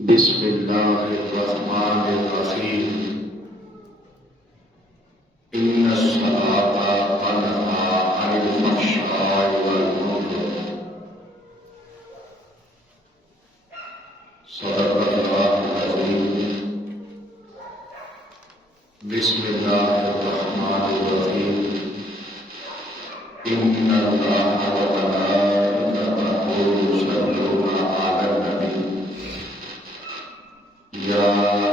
بسم اللہ الرحمن الرحیم ان الصلاۃ تنہی عن الفحشاء والمنکر صدق اللہ العظیم بسم اللہ الرحمن الرحیم ان اللہ وملائکتہ یصلون علی النبی یا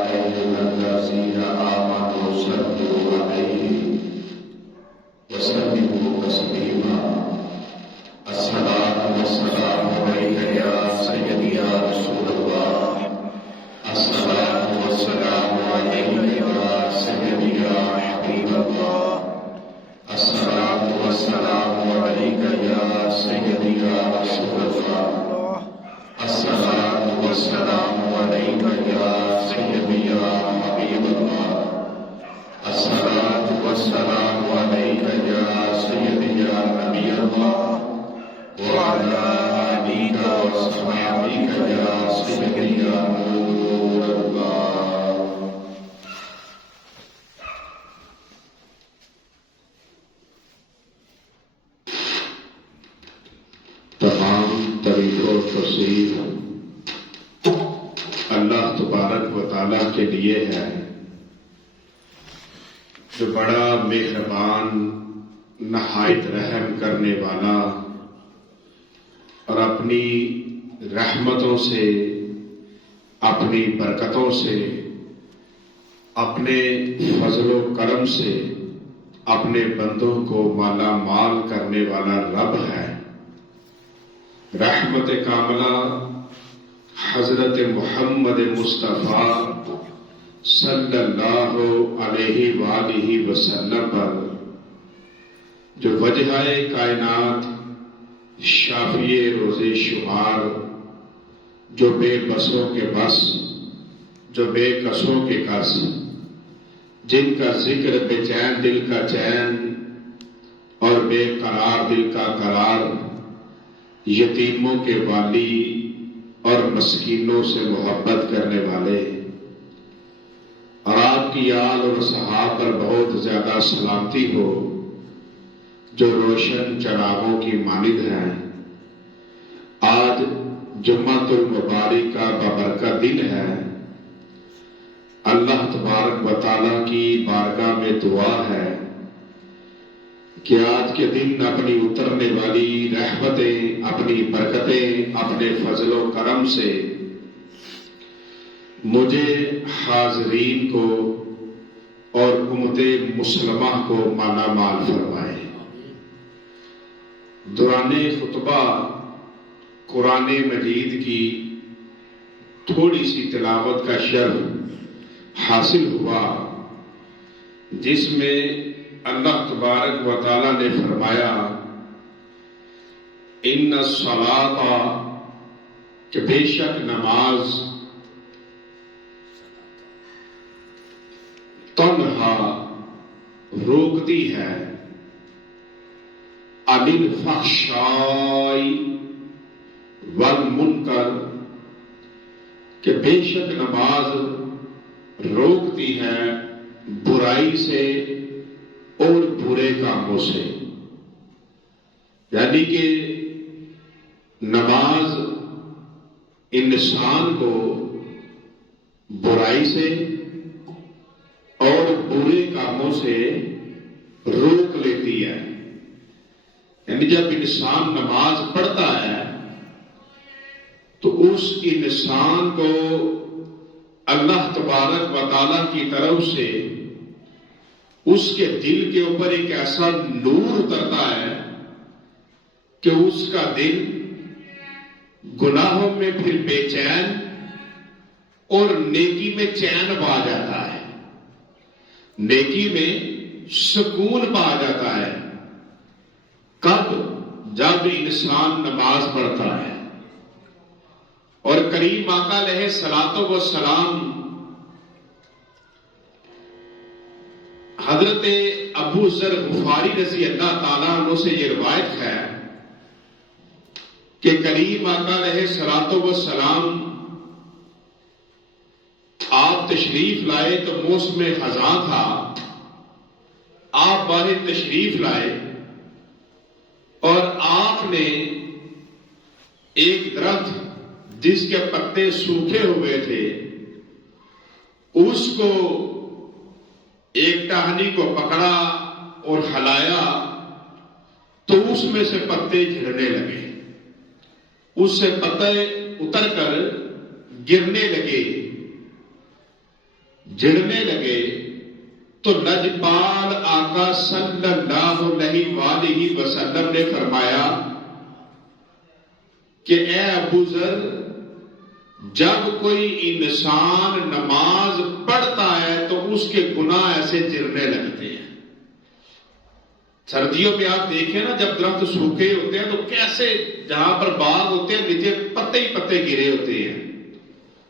ایھا الذین آمنوا صلوا علیہ وسلموا تسلیما الصلاۃ والسلام علیک یا سیدی یا رسول اللہ الصلاۃ والسلام علیک یا سیدی یا حبیب اللہ الصلاۃ والسلام علیک یا سیدی یا رسول اللہ الصلاۃ والسلام علیک یا سیدی یا حبیب اللہ الصلاۃ والسلام علیک یا سیدی یا نبی اللہ وعلی آلک وصحبک یا سیدی یا نور اللہ۔ تمام تعریف و تفسیر اللہ تبارک و تعالیٰ کے لیے ہے جو بڑا مہربان نہایت رحم کرنے والا اور اپنی رحمتوں سے اپنی برکتوں سے اپنے فضل و کرم سے اپنے بندوں کو مالا مال کرنے والا رب ہے۔ رحمت کاملہ حضرت محمد مصطفیٰ صلی اللہ علیہ وآلہ وسلم پر جو وجہ کائنات شافی روز شمار جو بے بسوں کے بس جو بے کسوں کے کس جن کا ذکر بے چین دل کا چین اور بے قرار دل کا قرار یتیموں کے والی اور مسکینوں سے محبت کرنے والے اور آپ کی آل اور صحابہ پر بہت زیادہ سلامتی ہو جو روشن چراغوں کی مانند ہیں۔ آج جمعۃ المبارک کا بابرکت دن ہے۔ اللہ تبارک و تعالیٰ کی بارگاہ میں دعا ہے کہ آج کے دن اپنی اترنے والی رحمتیں اپنی برکتیں اپنے فضل و کرم سے مجھے حاضرین کو اور امت مسلمہ کو مالا مال فرمائے۔ دوران خطبہ قرآن مجید کی تھوڑی سی تلاوت کا شرف حاصل ہوا جس میں اللہ تبارک و تعالیٰ نے فرمایا ان الصلاۃ کہ بے شک نماز تنہا روکتی ہے عن الفحشاء والمنکر کہ بے شک نماز روکتی ہے برائی سے اور برے کاموں سے، یعنی کہ نماز انسان کو برائی سے اور برے کاموں سے روک لیتی ہے۔ یعنی جب انسان نماز پڑھتا ہے تو اس انسان کو اللہ تبارک و تعالیٰ کی طرف سے اس کے دل کے اوپر ایک ایسا نور اترتا ہے کہ اس کا دل گناہوں میں پھر بے چین اور نیکی میں چین پا جاتا ہے، نیکی میں سکون پا جاتا ہے۔ کب؟ جب انسان نماز پڑھتا ہے۔ اور کریم آقا علیہ الصلوۃ والسلام حضرت ابو ذر غفاری رضی اللہ تعالیٰ عنہ سے یہ روایت ہے کہ کریم آقا علیہ الصلوۃ والسلام آپ تشریف لائے تو موسم خزاں تھا. آپ باہر تشریف لائے اور آپ نے ایک درخت جس کے پتے سوکھے ہوئے تھے اس کو ایک ٹہنی کو پکڑا اور ہلایا تو اس میں سے پتے جھڑنے لگے. اس سے پتے اتر کر گرنے لگے، جھڑنے لگے. تو لجپال آقا صلی اللہ علیہ وآلہ وسلم نے فرمایا کہ اے ابو ذر، جب کوئی انسان نماز پڑھتا ہے تو اس کے گناہ ایسے گرنے لگتے ہیں. سردیوں میں آپ دیکھیں نا، جب درخت سوکھے ہوتے ہیں تو کیسے جہاں پر باغ ہوتے ہیں نیچے پتے ہی پتے گرے ہوتے ہیں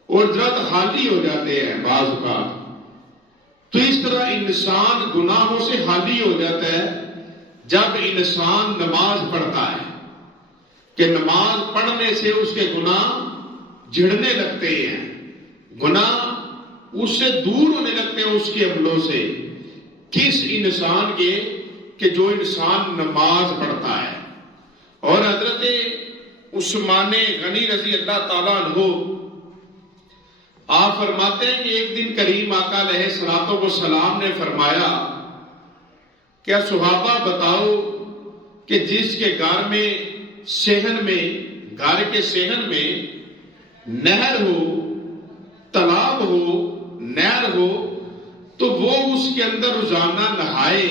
اور درخت خالی ہو جاتے ہیں بعض اوقات. تو اس طرح انسان گناہوں سے خالی ہو جاتا ہے جب انسان نماز پڑھتا ہے، کہ نماز پڑھنے سے اس کے گناہ جھڑنے لگتے ہیں، گناہ اس سے دور ہونے لگتے ہیں اس کے عملوں سے. کس انسان کے کہ جو انسان نماز پڑھتا ہے. اور حضرت عثمان غنی رضی اللہ تعالیٰ عنہ آپ فرماتے ہیں کہ ایک دن کریم آقا علیہ الصلوۃ والسلام نے فرمایا، کیا صحابہ بتاؤ کہ جس کے گھر میں صحن میں، گھر کے صحن میں نہر ہو، تالاب ہو، نہر ہو، تو وہ اس کے اندر روزانہ نہائے،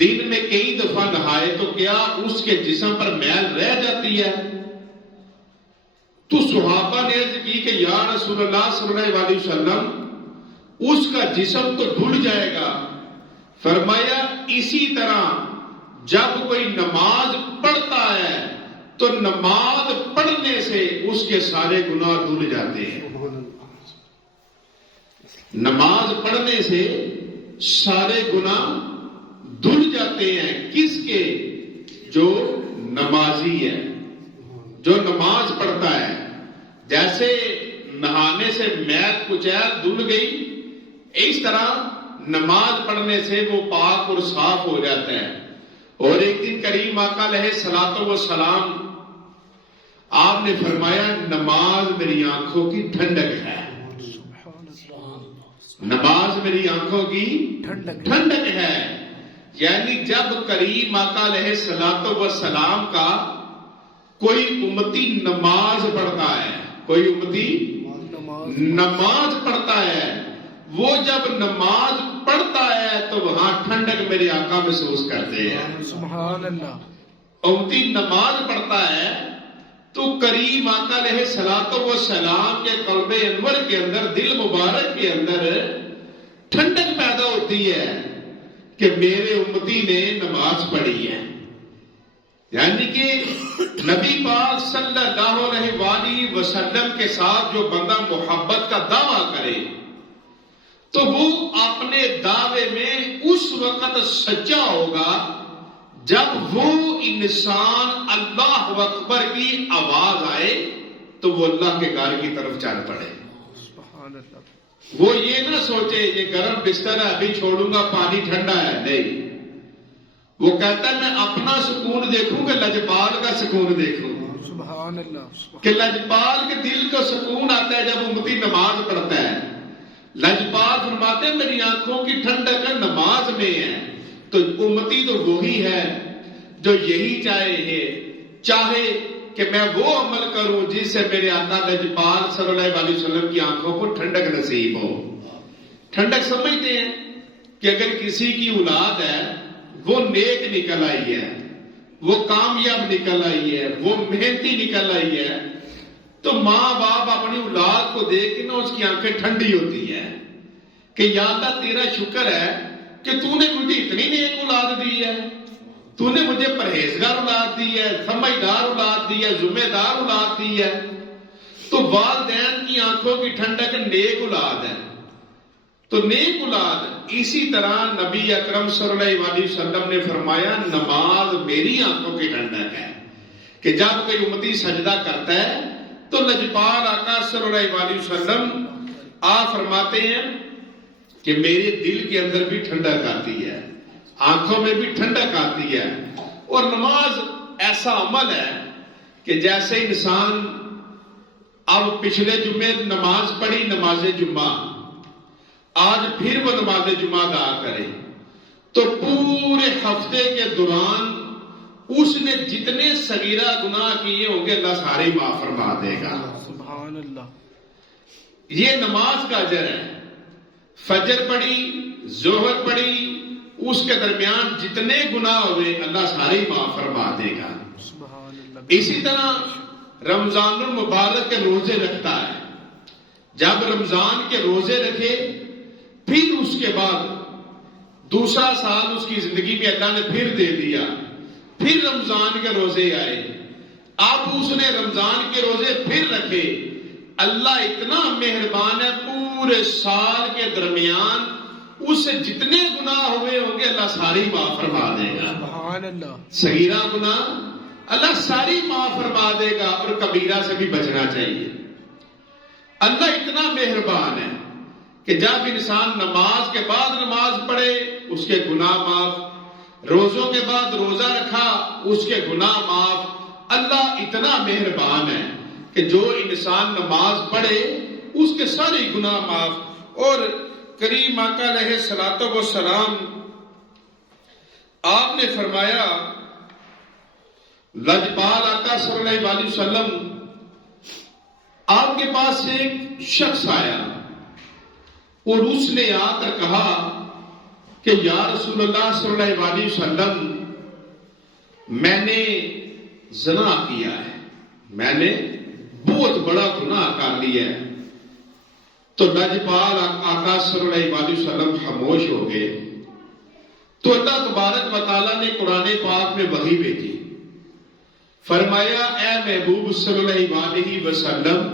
دن میں کئی دفعہ نہائے، تو کیا اس کے جسم پر میل رہ جاتی ہے؟ تو صحابہ نے عرض کی کہ یا رسول اللہ صلی اللہ علیہ وسلم، اس کا جسم تو دھل جائے گا. فرمایا اسی طرح جب کوئی نماز پڑھتا ہے تو نماز پڑھنے سے اس کے سارے گناہ دھل جاتے ہیں. نماز پڑھنے سے سارے گناہ دھل جاتے ہیں. کس کے؟ جو نمازی ہے، جو نماز پڑھتا ہے. جیسے نہانے سے میل کچیل دھل گئی، اس طرح نماز پڑھنے سے وہ پاک اور صاف ہو جاتا ہے. اور ایک دن کریم آقا علیہ الصلوۃ والسلام آپ نے فرمایا، نماز میری آنکھوں کی ٹھنڈک ہے. نماز میری آنکھوں کی ٹھنڈک ہے. یعنی جب کریم آقا علیہ الصلوۃ والسلام کا کوئی امتی نماز پڑھتا ہے، کوئی امتی نماز پڑھتا ہے، وہ جب نماز پڑھتا ہے تو وہاں ٹھنڈک میرے آقا محسوس کرتے ہیں. سبحان اللہ. امتی نماز پڑھتا ہے تو کریم آقا علیہ الصلوۃ والسلام کے قلب انور کے اندر، دل مبارک کے اندر ٹھنڈک پیدا ہوتی ہے کہ میرے امتی نے نماز پڑھی ہے. یعنی کہ نبی پاک صلی اللہ علیہ وآلہ وسلم کے ساتھ جو بندہ محبت کا دعویٰ کرے تو وہ اپنے دعوے میں اس وقت سچا ہوگا جب وہ انسان اللہ اکبر کی آواز آئے تو وہ اللہ کے گھر کی طرف چل پڑے. وہ یہ نہ سوچے یہ گرم بستر ہے ابھی چھوڑوں گا پانی ٹھنڈا ہے، نہیں. وہ کہتا ہے میں اپنا سکون دیکھوں کہ لجپال کا سکون دیکھوں. سبحان اللہ. کہ لجپال کے دل کو سکون آتا ہے جب امتی نماز پڑھتا ہے. لجپال فرماتے ہیں میری آنکھوں کی ٹھنڈک نماز میں ہے. تو امتی تو وہی ہے جو یہی چاہے کہ میں وہ عمل کروں جس سے میرے آقا لجپال صلی اللہ علیہ وسلم کی آنکھوں کو ٹھنڈک نصیب ہو. ٹھنڈک سمجھتے ہیں کہ اگر کسی کی اولاد ہے وہ نیک نکل آئی ہے، وہ کامیاب نکل آئی ہے، وہ محنتی نکل آئی ہے، تو ماں باپ اپنی اولاد کو دیکھ کے نا اس کی آنکھیں ٹھنڈی ہوتی ہیں کہ یا اللہ تیرا شکر ہے کہ تو نے مجھے اتنی نیک اولاد دی ہے، تو نے مجھے پرہیزگار اولاد دی ہے، سمجھدار اولاد دی ہے، ذمہ دار اولاد دی ہے. تو والدین کی آنکھوں کی ٹھنڈک نیک اولاد ہے. تو نیک اولاد اسی طرح نبی اکرم صلی اللہ علیہ وسلم نے فرمایا نماز میری آنکھوں کی ٹھنڈک ہے کہ جب کوئی امتی سجدہ کرتا ہے تو لجپال آقا صلی اللہ علیہ وسلم آپ فرماتے ہیں کہ میرے دل کے اندر بھی ٹھنڈک آتی ہے, آنکھوں میں بھی ٹھنڈک آتی ہے. اور نماز ایسا عمل ہے کہ جیسے انسان اب پچھلے جمعے نماز پڑھی, نماز جمعہ, آج پھر وہ نماز جمعہ ادا کرے تو پورے ہفتے کے دوران اس نے جتنے صغیرہ گناہ کیے ہوں گے اللہ سارے معاف فرما دے گا. سبحان اللہ. یہ نماز کا اجر ہے. فجر پڑھی, ظہر پڑھی, اس کے درمیان جتنے گناہ ہوئے اللہ سارے معاف فرما دے گا. سبحان اللہ. اسی طرح رمضان المبارک کے روزے رکھتا ہے. جب رمضان کے روزے رکھے پھر اس کے بعد دوسرا سال اس کی زندگی میں اللہ نے پھر دے دیا, پھر رمضان کے روزے آئے, اب اس نے رمضان کے روزے پھر رکھے. اللہ اتنا مہربان ہے, پورے سال کے درمیان اس سے جتنے گناہ ہوئے ہوں گے اللہ ساری معاف فرما دے گا. سبحان اللہ. صغیرہ گناہ اللہ ساری معاف فرما دے گا, اور کبیرہ سے بھی بچنا چاہیے. اللہ اتنا مہربان ہے کہ جب انسان نماز کے بعد نماز پڑھے اس کے گناہ معاف, روزوں کے بعد روزہ رکھا اس کے گناہ معاف. اللہ اتنا مہربان ہے کہ جو انسان نماز پڑھے اس کے سارے گناہ معاف. اور کریم آقا علیہ الصلوۃ والسلام آپ نے فرمایا, لجپال آقا صلی اللہ علیہ وسلم آپ کے پاس ایک شخص آیا اور اس نے آ کر کہا کہ یا رسول اللہ صلی اللہ علیہ وسلم میں نے زنا کیا ہے, میں نے بہت بڑا گناہ کر لیا ہے. تو لجپال آقا صلی اللہ علیہ وسلم خاموش ہو گئے. تو اللہ تبارک و تعالیٰ نے قرآن پاک میں وحی بھیجی, فرمایا اے محبوب صلی اللہ علیہ وسلم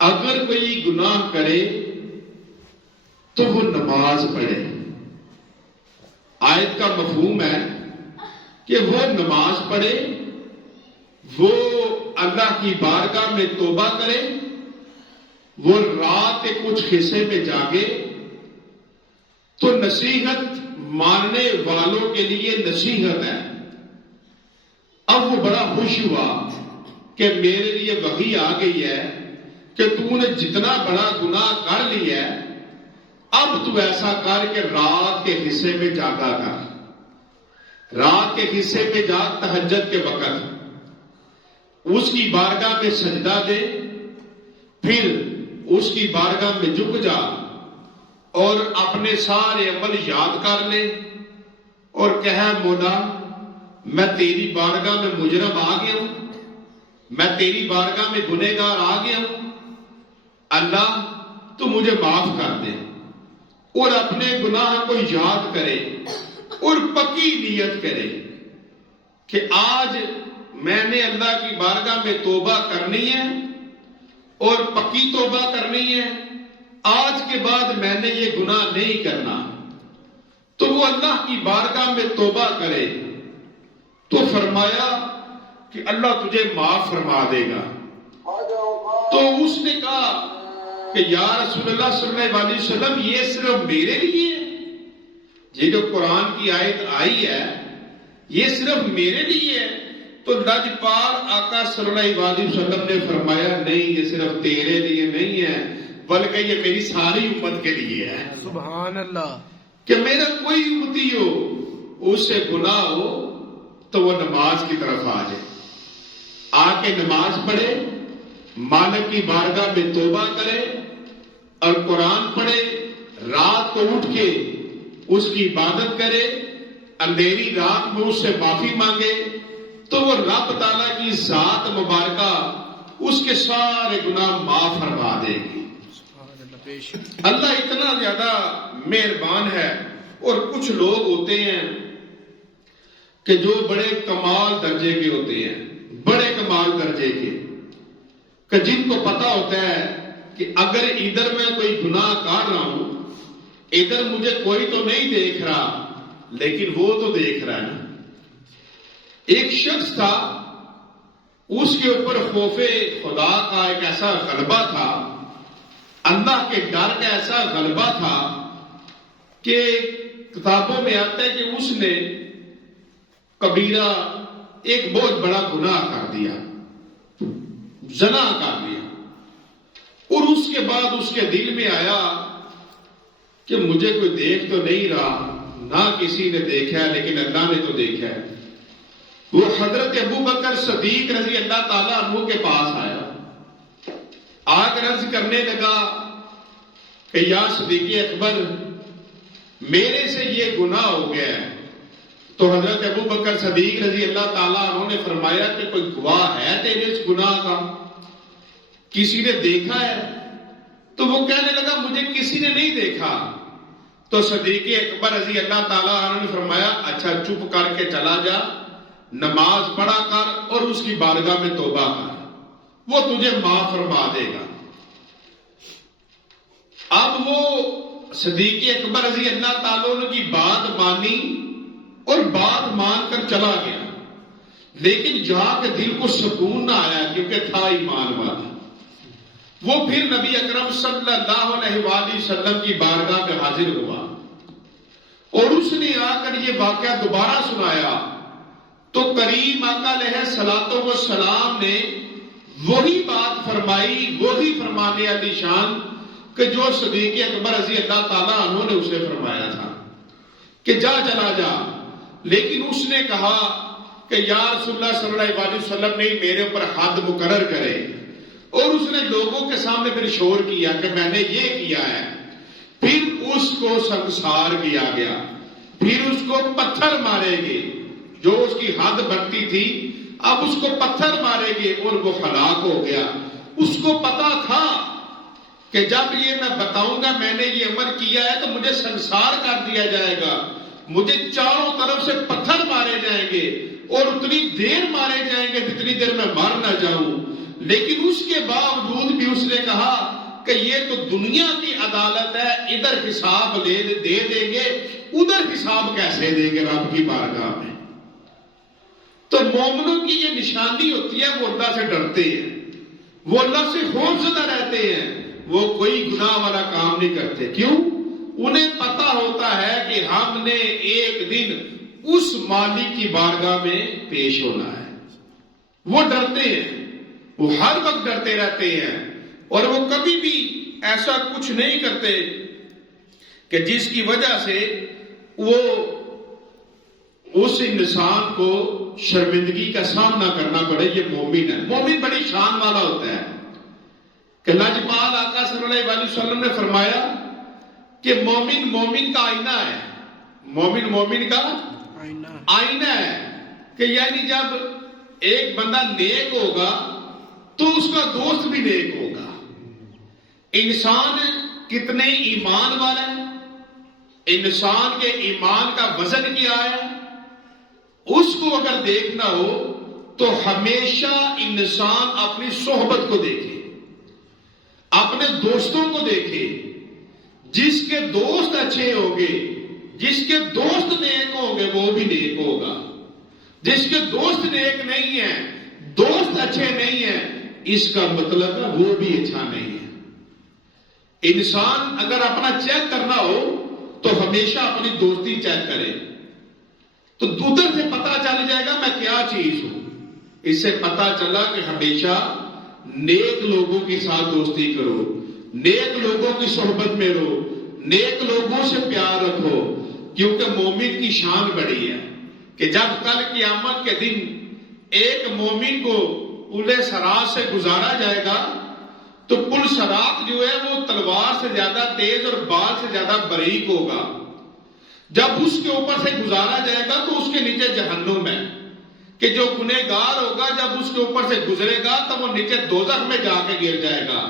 اگر کوئی گناہ کرے تو وہ نماز پڑھے. آیت کا مفہوم ہے کہ وہ نماز پڑھے, وہ اللہ کی بارگاہ میں توبہ کرے, وہ رات کے کچھ حصے میں جاگے. تو نصیحت ماننے والوں کے لیے نصیحت ہے. اب وہ بڑا خوش ہوا کہ میرے لیے وحی آ گئی ہے کہ تو نے جتنا بڑا گناہ کر لیا ہے اب تو ایسا کر کے رات کے حصے میں جاگا کر, رات کے حصے میں جاگ تہجد کے وقت اس کی بارگاہ میں سجدہ دے, پھر اس کی بارگاہ میں جھک جا اور اپنے سارے عمل یاد کر لے اور کہے مولا میں تیری بارگاہ میں مجرم آ گیا ہوں, میں تیری بارگاہ میں گنہگار آ گیا ہوں, اللہ تو مجھے معاف کر دے. اور اپنے گناہ کو یاد کرے اور پکی نیت کرے کہ آج میں نے اللہ کی بارگاہ میں توبہ کرنی ہے اور پکی توبہ کرنی ہے, آج کے بعد میں نے یہ گناہ نہیں کرنا. تو وہ اللہ کی بارگاہ میں توبہ کرے تو فرمایا کہ اللہ تجھے معاف فرما دے گا. تو اس نے کہا کہ یا رسول اللہ صلی اللہ علیہ وسلم یہ صرف میرے لیے ہے, یہ جو قرآن کی آیت آئی ہے یہ صرف میرے لیے ہے. تو لجپال آقا صلی اللہ علیہ وسلم نے فرمایا نہیں, یہ صرف تیرے لیے نہیں ہے بلکہ یہ میری ساری امت کے لیے ہے. سبحان اللہ. کہ میرا کوئی امتی ہو اس سے گناہ ہو تو وہ نماز کی طرف آ جائے, آ کے نماز پڑھے, مالک کی بارگاہ میں توبہ کرے اور قرآن پڑھے, رات کو اٹھ کے اس کی عبادت کرے, اندھیری رات میں اس سے معافی مانگے تو وہ رب تعالیٰ کی ذات مبارکہ اس کے سارے گناہ معاف فرما دے گی. اللہ اتنا زیادہ مہربان ہے. اور کچھ لوگ ہوتے ہیں کہ جو بڑے کمال درجے کے ہوتے ہیں, بڑے کمال درجے کے, کہ جن کو پتا ہوتا ہے کہ اگر ادھر میں کوئی گناہ کر رہا ہوں، ادھر مجھے کوئی تو نہیں دیکھ رہا لیکن وہ تو دیکھ رہا ہے نا۔ ایک شخص تھا، اس کے اوپر خوف خدا کا ایک ایسا غلبہ تھا، اللہ کے ڈر کا ایسا غلبہ تھا کہ کتابوں میں آتا ہے کہ اس نے کبیرہ ایک بہت بڑا گناہ کر دیا، زنا کر دیا، اور اس کے بعد اس کے دل میں آیا کہ مجھے کوئی دیکھ تو نہیں رہا، نہ کسی نے دیکھا ہے لیکن اللہ نے تو دیکھا ہے۔ وہ حضرت ابو بکر صدیق رضی اللہ تعالیٰ عنہ کے پاس آیا، آ کر عرض کرنے لگا کہ یا صدیق اکبر، میرے سے یہ گناہ ہو گیا ہے۔ تو حضرت ابو بکر صدیق رضی اللہ تعالیٰ عنہ نے فرمایا کہ کوئی گواہ ہے تیرے اس گناہ کا؟ کسی نے دیکھا ہے؟ تو وہ کہنے لگا مجھے کسی نے نہیں دیکھا۔ تو صدیق اکبر رضی اللہ تعالیٰ عنہ نے فرمایا اچھا چپ کر کے چلا جا، نماز پڑھا کر اور اس کی بارگاہ میں توبہ کر، وہ تجھے معاف فرما دے گا۔ اب وہ صدیق اکبر رضی اللہ تعالیٰ عنہ کی بات مانی اور بات مان کر چلا گیا، لیکن جا کے دل کو سکون نہ آیا کیونکہ تھا ایمان والا۔ وہ پھر نبی اکرم صلی اللہ علیہ وآلہ وسلم کی بارگاہ میں حاضر ہوا اور اس نے آ کر یہ واقعہ دوبارہ سنایا تو کریم آقا علیہ الصلوۃ والسلام نے وہی بات فرمائی، وہی فرمانے علی شان کہ جو صدیق اکبر رضی اللہ تعالیٰ عنہ نے اسے فرمایا تھا کہ جا چلا جا۔ لیکن اس نے کہا کہ یا رسول اللہ صلی اللہ علیہ وسلم نے میرے اوپر حد مقرر کرے، اور اس نے لوگوں کے سامنے پھر شور کیا کہ میں نے یہ کیا ہے۔ پھر اس کو سنسار کیا گیا، پھر اس کو پتھر مارے گے، جو اس کی حد بنتی تھی اب اس کو پتھر مارے گے، اور وہ ہلاک ہو گیا۔ اس کو پتا تھا کہ جب یہ میں بتاؤں گا میں نے یہ عمل کیا ہے تو مجھے سنسار کر دیا جائے گا، مجھے چاروں طرف سے پتھر مارے جائیں گے اور اتنی دیر مارے جائیں گے جتنی دیر میں مر نہ جاؤں۔ لیکن اس کے باوجود بھی اس نے کہا کہ یہ تو دنیا کی عدالت ہے، ادھر حساب دے دیں گے، ادھر حساب کیسے دیں گے رب کی بارگاہ میں۔ تو مومنوں کی یہ نشانی ہوتی ہے، وہ اللہ سے ڈرتے ہیں، وہ اللہ سے خوفزدہ رہتے ہیں، وہ کوئی گناہ والا کام نہیں کرتے۔ کیوں؟ انہیں پتا ہوتا ہے کہ ہم نے ایک دن اس مالک کی بارگاہ میں پیش ہونا ہے۔ وہ ڈرتے ہیں، وہ ہر وقت ڈرتے رہتے ہیں، اور وہ کبھی بھی ایسا کچھ نہیں کرتے کہ جس کی وجہ سے وہ اس انسان کو شرمندگی کا سامنا کرنا پڑے۔ یہ مومن ہے، مومن بڑی شان والا ہوتا ہے کہ لاجپال آقا صلی اللہ علیہ وسلم نے فرمایا کہ مومن مومن کا آئینہ ہے، مومن مومن کا آئینہ ہے، کہ یعنی جب ایک بندہ نیک ہوگا تو اس کا دوست بھی نیک ہوگا۔ انسان کتنے ایمان والا ہے، انسان کے ایمان کا وزن کیا ہے، اس کو اگر دیکھنا ہو تو ہمیشہ انسان اپنی صحبت کو دیکھے، اپنے دوستوں کو دیکھے۔ جس کے دوست اچھے ہوں گے، جس کے دوست نیک ہوں گے وہ بھی نیک ہوگا، جس کے دوست نیک نہیں ہیں، دوست اچھے نہیں ہیں، اس کا مطلب ہے وہ بھی اچھا نہیں ہے۔ انسان اگر اپنا چیک کرنا ہو تو ہمیشہ اپنی دوستی چیک کرے، تو ادھر سے پتا چل جائے گا میں کیا چیز ہوں۔ اس سے پتا چلا کہ ہمیشہ نیک لوگوں کے ساتھ دوستی کرو، نیک لوگوں کی صحبت میں رہو، نیک لوگوں سے پیار رکھو، کیونکہ مومن کی شان بڑی ہے کہ جب کل قیامت کے دن ایک مومن کو پل صراط سے گزارا جائے گا تو پل صراط جو ہے وہ تلوار سے زیادہ تیز اور بال سے زیادہ باریک ہوگا۔ جب اس کے اوپر سے گزارا جائے گا تو اس کے نیچے جہنم ہے، کہ جو گنہگار ہوگا جب اس کے اوپر سے گزرے گا تو وہ نیچے دوزخ میں جا کے گر جائے گا،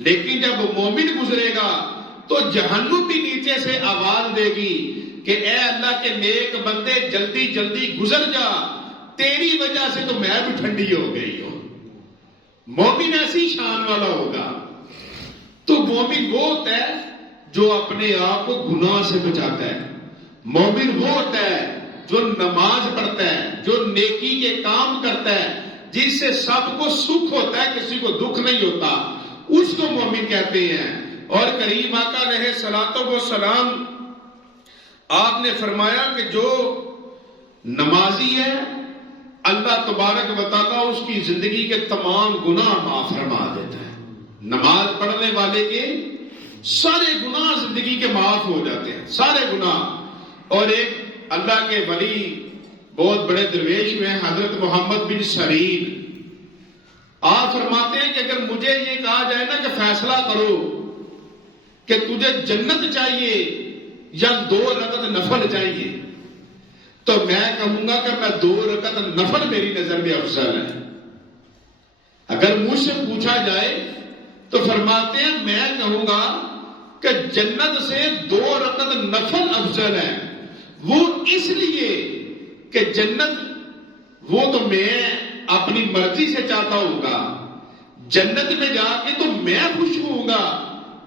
لیکن جب مومن گزرے گا تو جہنم بھی نیچے سے آواز دے گی کہ اے اللہ کے نیک بندے جلدی جلدی گزر جا، تیری وجہ سے تو میں بھی ٹھنڈی ہو گئی ہوں۔ مومن ایسی شان والا ہوگا. تو مومن وہ ہوتا ہے جو اپنے آپ کو گناہ سے بچاتا ہے. مومن وہ ہوتا ہے جو نماز پڑھتا ہے, جو نیکی کے کام کرتا ہے, جس سے سب کو سکھ ہوتا ہے, کسی کو دکھ نہیں ہوتا, اس کو مومن کہتے ہیں. اور کریم آقا علیہ الصلوۃ والسلام آپ نے فرمایا کہ جو نمازی ہے اللہ تبارک و تعالیٰ اس کی زندگی کے تمام گناہ معاف فرما دیتا ہے. نماز پڑھنے والے کے سارے گناہ زندگی کے معاف ہو جاتے ہیں, سارے گناہ. اور ایک اللہ کے ولی بہت بڑے درویش ہوئے حضرت محمد بن سرین, آپ فرماتے ہیں کہ اگر مجھے یہ کہا جائے نا کہ فیصلہ کرو کہ تجھے جنت چاہیے یا 2 رکعت نفل چاہیے, تو میں کہوں گا کہ میں 2 رکعت نفل میری نظر میں افضل ہے. اگر مجھ سے پوچھا جائے تو فرماتے ہیں میں کہوں گا کہ جنت سے 2 رکعت نفل افضل ہے. وہ اس لیے کہ جنت وہ تو میں اپنی مرضی سے چاہتا ہوں گا, جنت میں جا کے تو میں خوش ہوں گا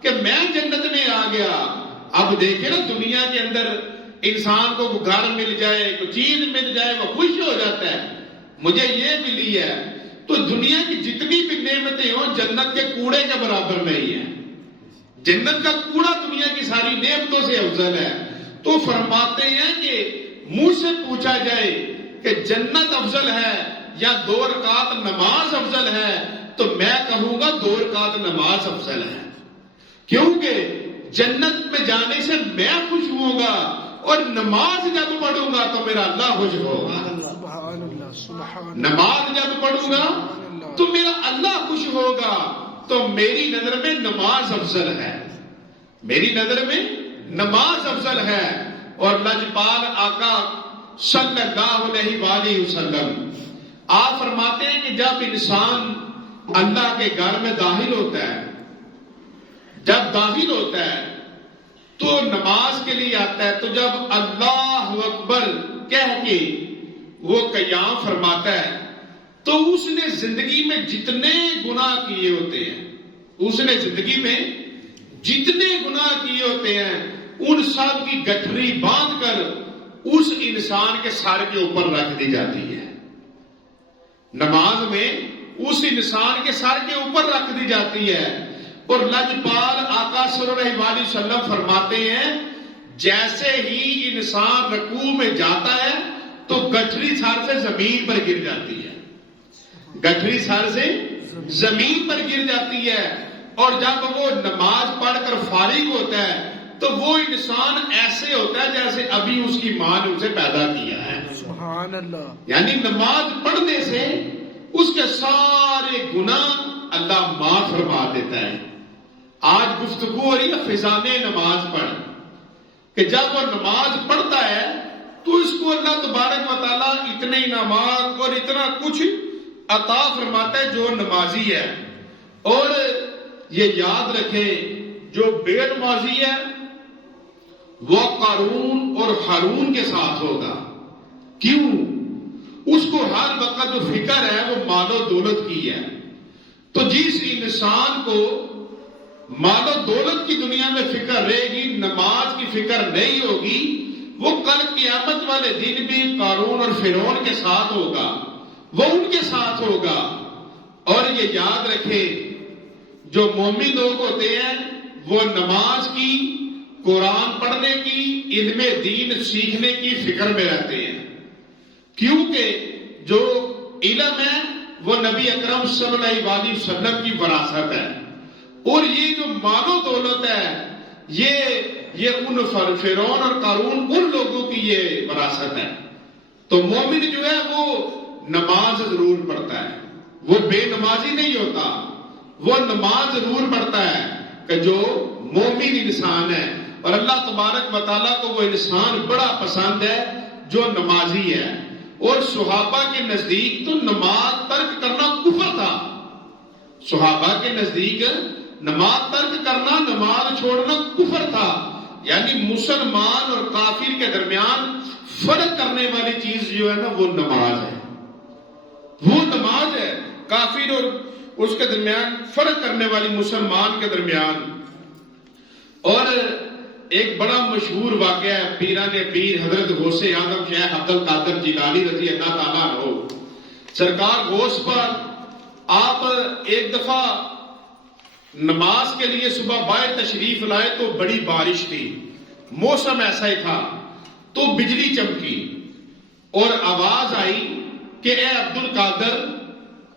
کہ میں جنت میں آ گیا. اب دیکھیں نا دنیا کے اندر انسان کو گھر مل جائے, کوئی چیز مل جائے, وہ خوش ہو جاتا ہے, مجھے یہ ملی ہے. تو دنیا کی جتنی بھی نعمتیں ہوں جنت کے کوڑے کے برابر نہیں ہے. جنت کا کوڑا دنیا کی ساری نعمتوں سے افضل ہے. تو فرماتے ہیں کہ مجھ سے پوچھا جائے کہ جنت افضل ہے یا 2 رکعت نماز افضل ہے, تو میں کہوں گا 2 رکعت نماز افضل ہے. کیونکہ جنت میں جانے سے میں خوش ہوں گا, اور نماز جب پڑھوں گا تو میرا اللہ خوش ہوگا. نماز جب پڑھوں گا تو میرا اللہ خوش ہوگا. تو میری نظر میں نماز افضل ہے, میری نظر میں نماز افضل ہے. اور لجپال آقا صلی اللہ علیہ وآلہ وسلم آپ فرماتے ہیں کہ جب انسان اللہ کے گھر میں داخل ہوتا ہے, جب داخل ہوتا ہے تو نماز کے لیے آتا ہے, تو جب اللہ اکبر کہہ کے وہ قیام فرماتا ہے تو اس نے زندگی میں جتنے گناہ کیے ہوتے ہیں, اس نے زندگی میں جتنے گناہ کیے ہوتے ہیں ان سب کی گٹھری باندھ کر اس انسان کے سر کے اوپر رکھ دی جاتی ہے. نماز میں اس انسان کے سر کے اوپر رکھ دی جاتی ہے. اور لجپال آقا صلی اللہ علیہ وسلم فرماتے ہیں جیسے ہی انسان رکوع میں جاتا ہے تو گٹھری سر سے زمین پر گر جاتی ہے, گٹھری سر سے زمین پر گر جاتی ہے. اور جب وہ نماز پڑھ کر فارغ ہوتا ہے تو وہ انسان ایسے ہوتا ہے جیسے ابھی اس کی ماں نے اسے پیدا کیا ہے. سبحان اللہ. یعنی نماز پڑھنے سے اس کے سارے گناہ اللہ معاف فرما دیتا ہے. آج گفتگو ہو رہی ہے فضان نماز پڑھ, کہ جب وہ نماز پڑھتا ہے تو اس کو اللہ تبارک و تعالیٰ اتنے انعامات اور اتنا کچھ عطا فرماتا ہے جو نمازی ہے. اور یہ یاد رکھیں جو بے نمازی ہے وہ قارون اور ہارون کے ساتھ ہوگا. کیوں؟ اس کو ہر وقت جو فکر ہے وہ مال و دولت کی ہے. تو جس انسان کو مال و دولت کی دنیا میں فکر رہے گی, نماز کی فکر نہیں ہوگی, وہ کل قیامت والے دن بھی قارون اور فرعون کے ساتھ ہوگا, وہ ان کے ساتھ ہوگا. اور یہ یاد رکھیں جو مومن لوگ ہوتے ہیں وہ نماز کی, قرآن پڑھنے کی, علم دین سیکھنے کی فکر میں رہتے ہیں. کیونکہ جو علم ہے وہ نبی اکرم صلی اللہ علیہ وسلم کی وراثت ہے. اور یہ جو مال و دولت ہے یہ ان فرعون اور قارون ان لوگوں کی یہ وراثت ہے. تو مومن جو ہے وہ نماز ضرور پڑھتا ہے, وہ بے نمازی نہیں ہوتا, وہ نماز ضرور پڑھتا ہے کہ جو مومن انسان ہے. اور اللہ تبارک و تعالیٰ کو وہ انسان بڑا پسند ہے جو نمازی ہے. اور صحابہ کے نزدیک تو نماز ترک کرنا کفر تھا. صحابہ کے نزدیک نماز ترک کرنا, نماز چھوڑنا کفر تھا. یعنی مسلمان اور کافر کے درمیان فرق کرنے والی چیز جو ہے نا وہ نماز ہے, وہ نماز ہے. کافر اور اس کے درمیان فرق کرنے والی مسلمان کے درمیان. اور ایک بڑا مشہور واقعہ ہے پیران پیر حضرت غوث اعظم شیخ عبد القادر جیلانی رضی اللہ تعالیٰ عنہ. سرکار غوث پر آپ ایک دفعہ نماز کے لیے صبح باہر تشریف لائے تو بڑی بارش تھی، موسم ایسا ہی تھا، تو بجلی چمکی اور آواز آئی کہ اے عبد القادر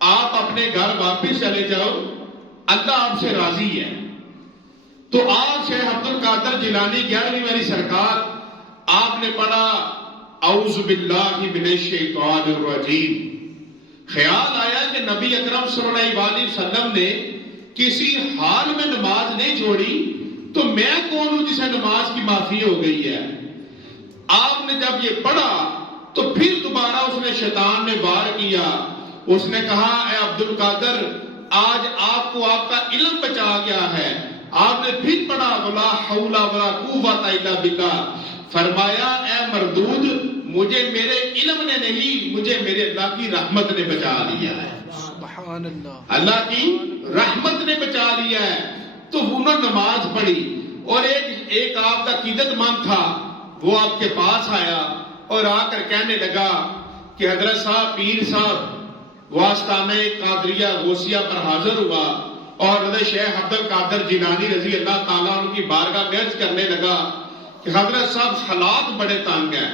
آپ اپنے گھر واپس چلے جاؤ، اللہ آپ سے راضی ہے. تو آپ شیخ عبد القادر جیلانی 11ویں والی سرکار آپ نے پڑھا اعوذ باللہ من الشیطان الرجیم. خیال آیا کہ نبی اکرم صلی اللہ علیہ وسلم نے کسی حال میں نماز نہیں چھوڑی، تو میں کون ہوں جسے نماز کی معافی ہو گئی ہے. آپ نے جب یہ پڑھا تو پھر دوبارہ اس نے شیطان نے وار کیا. اس نے کہا اے عبد القادر آج آپ کو آپ کا علم بچا گیا ہے. آپ نے پھر پڑھا ولا حول ولا قوت الا باللہ. فرمایا اے مردود مجھے میرے علم نے نہیں، مجھے میرے اللہ کی رحمت نے بچا لیا ہے. سبحان اللہ. اللہ کی رحمت نے بچا لیا ہے. تو انہوں نے نماز پڑھی اور ایک آپ کا عقیدت مند تھا، وہ آپ کے پاس آیا اور آ کر کہنے لگا کہ حضرت صاحب پیر صاحب واسطانہ قادریہ غوثیہ پر حاضر ہوا اور حضرت شیخ عبد القادر جیلانی رضی اللہ تعالیٰ عنہ کی بارگاہ میں عرض کرنے لگا کہ حضرت صاحب حالات بڑے تنگ ہیں،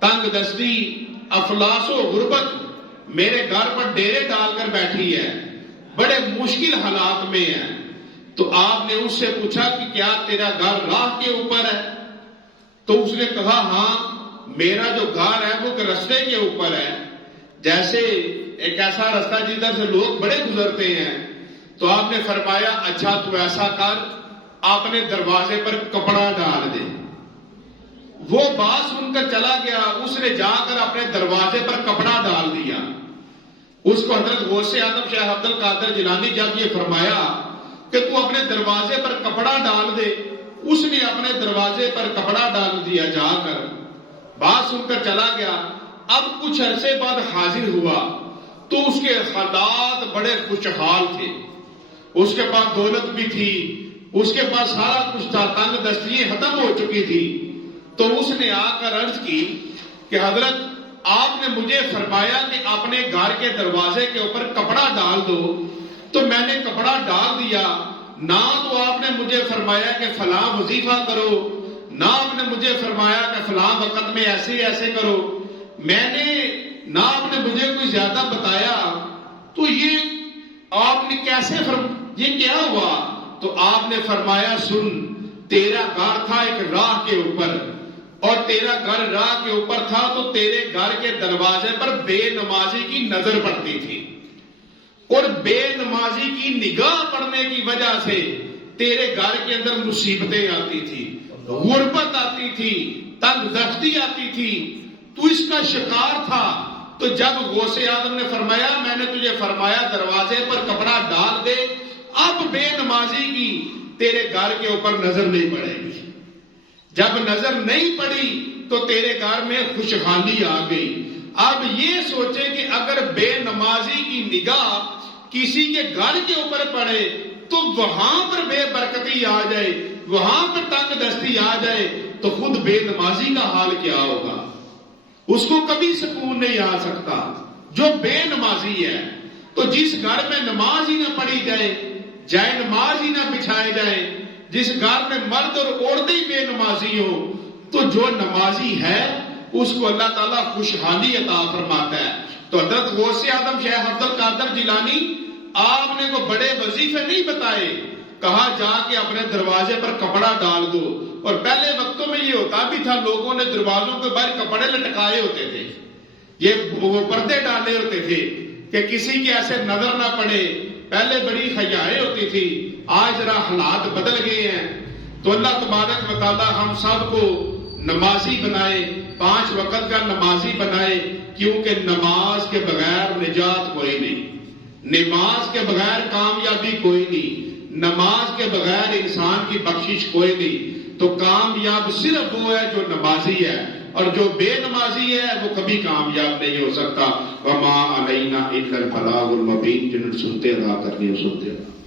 تنگ دستی افلاس و غربت میرے گھر پر ڈیرے ڈال کر بیٹھی ہے، بڑے مشکل حالات میں ہے. تو آپ نے اس سے پوچھا کہ کیا تیرا گھر راہ کے اوپر ہے؟ تو اس نے کہا ہاں میرا جو گھر ہے وہ رستے کے اوپر ہے، جیسے ایک ایسا رستہ جدھر سے لوگ بڑے گزرتے ہیں. تو آپ نے فرمایا اچھا تو ایسا کر، اپنے دروازے پر کپڑا ڈال دے. وہ بات سن کر چلا گیا، اس نے جا کر اپنے دروازے پر کپڑا ڈال دیا. اس کو حضرت غوث اعظم شیخ عبد القادر جیلانی جب یہ فرمایا کہ تو اپنے دروازے پر کپڑا ڈال دے، اس نے اپنے دروازے پر کپڑا ڈال دیا. جا کر بات سن کر چلا گیا. اب کچھ عرصے بعد حاضر ہوا تو اس کے حالات بڑے خوشحال تھے، اس کے پاس دولت بھی تھی، اس کے پاس سارا کچھ تھا، تنگ دستی ختم ہو چکی تھی. تو اس نے آ کر عرض کی کہ حضرت آپ نے مجھے فرمایا کہ اپنے گھر کے دروازے کے اوپر کپڑا ڈال دو، تو میں نے کپڑا ڈال دیا. نہ تو آپ نے مجھے فرمایا کہ فلاں وظیفہ کرو، نہ آپ نے مجھے فرمایا کہ فلاں وقت میں ایسے ایسے کرو. میں نے نہ آپ نے مجھے کوئی زیادہ بتایا. تو یہ آپ نے کیسے یہ کیا ہوا؟ تو آپ نے فرمایا سن، تیرا گھر تھا ایک راہ کے اوپر، اور تیرا گھر راہ کے اوپر تھا تو تیرے گھر کے دروازے پر بے نمازی کی نظر پڑتی تھی، اور بے نمازی کی نگاہ پڑنے کی وجہ سے تیرے گھر کے اندر مصیبتیں آتی تھی، غربت آتی تھی، تنگ دستی آتی تھی، تو اس کا شکار تھا. تو جب غوث اعظم نے فرمایا میں نے تجھے فرمایا دروازے پر کپڑا ڈال دے، اب بے نمازی کی تیرے گھر کے اوپر نظر نہیں پڑے گی. جب نظر نہیں پڑی تو تیرے گھر میں خوشحالی آ گئی. اب یہ سوچے کہ اگر بے نمازی کی نگاہ کسی کے گھر کے اوپر پڑے تو وہاں پر بے برکتی آ جائے، وہاں پر تنگ دستی آ جائے، تو خود بے نمازی کا حال کیا ہوگا؟ اس کو کبھی سکون نہیں آ سکتا جو بے نمازی ہے. تو جس گھر میں نماز ہی نہ پڑھی جائے نماز ہی نہ بچھائے جائے، جس گھر میں مرد اور عورتیں بے نمازی ہو، تو جو نمازی ہے اس کو اللہ تعالیٰ خوشحالی عطا فرماتا ہے. تو حضرت غوث اعظم شیخ عبد القادر جیلانی آپ نے کو بڑے وظیفے نہیں بتائے، کہا جا کے اپنے دروازے پر کپڑا ڈال دو. اور پہلے وقتوں میں یہ ہوتا بھی تھا، لوگوں نے دروازوں کے باہر کپڑے لٹکائے ہوتے تھے، یہ وہ پردے ڈالے ہوتے تھے کہ کسی کی ایسے نظر نہ پڑے. پہلے بڑی حیائیں ہوتی تھی، آج ذرا حالات بدل گئے ہیں. تو اللہ تبارک و تعالی ہم سب کو نمازی بنائے، 5 وقت کا نمازی بنائے، کیونکہ نماز کے بغیر نجات کوئی نہیں، نماز کے بغیر کامیابی کوئی نہیں، نماز کے بغیر انسان کی بخشش کوئی نہیں. تو کامیاب صرف وہ ہے جو نمازی ہے. اور جو بے نمازی ہے وہ کبھی کامیاب نہیں ہو سکتا. وما علینا الا البلاغ المبین. جنہوں نے سنتے ادا کرنی ہے سنتے ادا.